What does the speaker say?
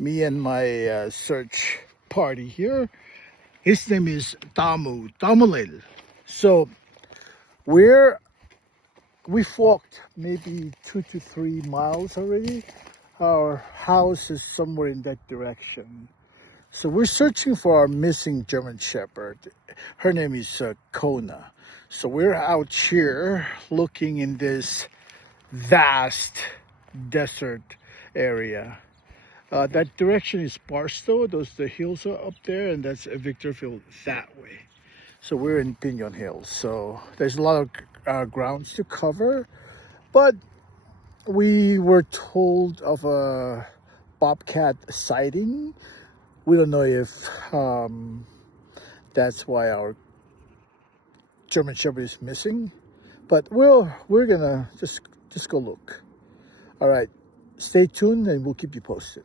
Me and my search party here. His name is Tamulil. So we're we've walked maybe 2 to 3 miles already. Our house is somewhere in that direction. So we're searching for our missing German Shepherd. Her name is Kona. So we're out here looking in this vast desert area. That direction is Barstow. Those the hills are up there, and that's Victorville that way. So we're in Pinon Hills. So there's a lot of grounds to cover, but we were told of a bobcat sighting. We don't know if that's why our German Shepherd is missing, but we're gonna just go look. All right, stay tuned, and we'll keep you posted.